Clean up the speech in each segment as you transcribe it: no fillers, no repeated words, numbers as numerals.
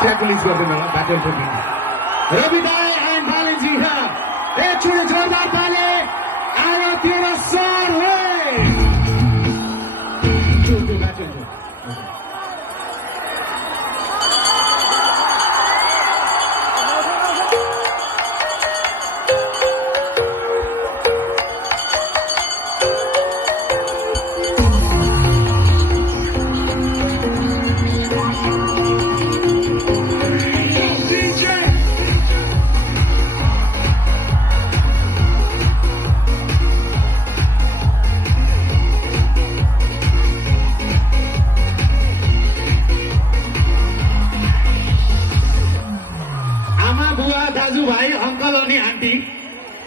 track गर्दैन होला battle ट्रपिङ Rabi दाई एन्ड भालेजी एकचोटि जोरदार ताली आयो तेरो सर हो दाजुभाइ अंकल अनि आन्टी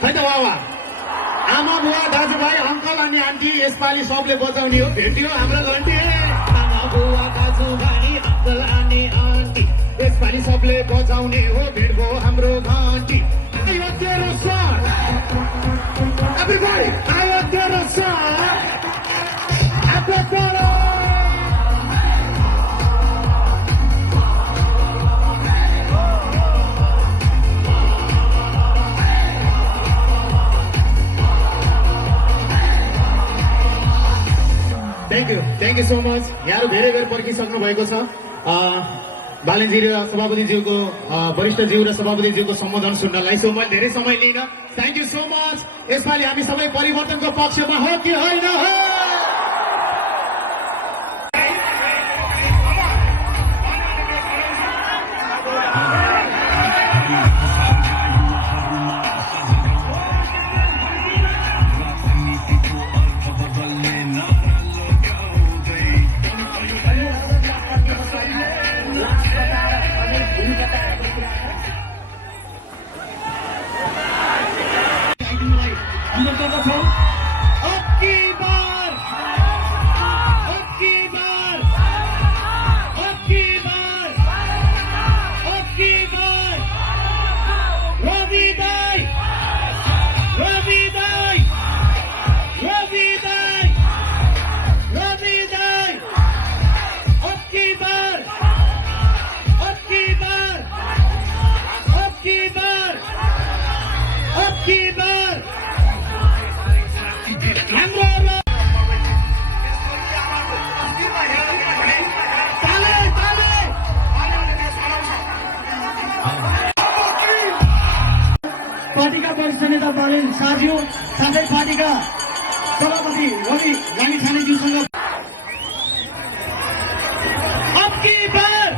खै त बाबा आमा बुवा दाजुभाइ अंकल अनि आन्टी यसपालि सबले बजाउने हो भेट्यो हाम्रो घन्टी आमा बुवा दाजुभाइ अंकल अनि आन्टी यसपालि सबले बजाउने हो भेट्यो हाम्रो घन्टी आयो तेरो सर एभ्रीबडी आयो तेरो sir everybody thank you so much यहाँहरू धेरै बेर पर्खिसक्नु भएको छ बालेनजी र सभापतिज्यूको वरिष्ठज्यू र सभापतिज्यूको सम्बोधन सुन्नलाई सो मैले धेरै समय लिइन थ्याङ्क यू सो मच यसपालि हामी सबै परिवर्तनको पक्षमा हो कि होइन हो पार्टीका वरिष्ठ नेता बालेन शाहज्यू साथै पार्टीका सभापति रवि लामी छानेज्यूसँग अब की बार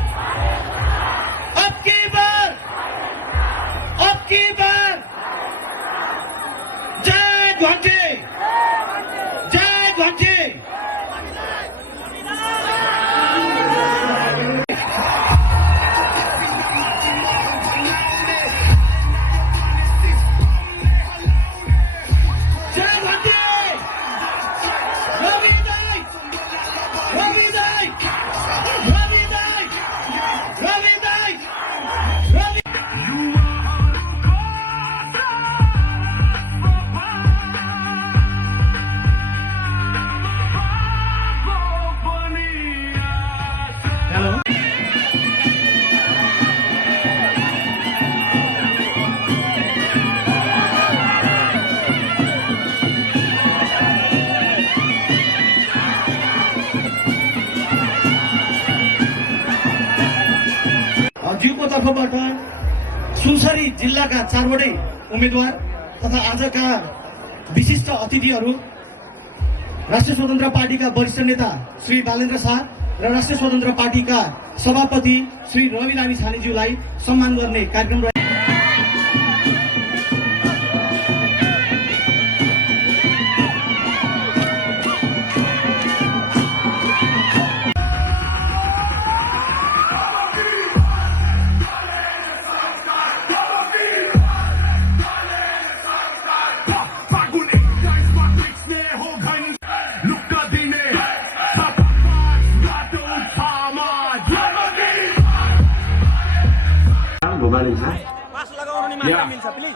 जय घन्टे ज्यूको तर्फबाट सुनसरी जिल्लाका 4वटै उम्मेद्वार तथा आजका विशिष्ट अतिथिहरू राष्ट्रिय स्वतन्त्र पार्टीका वरिष्ठ नेता श्री बालेन्द्र शाह र राष्ट्रिय स्वतन्त्र पार्टीका सभापति श्री रवि लामी छानेज्यूलाई सम्मान गर्ने कार्यक्रम Pass लगाउनु नि मान्छे मिल्छ प्लिज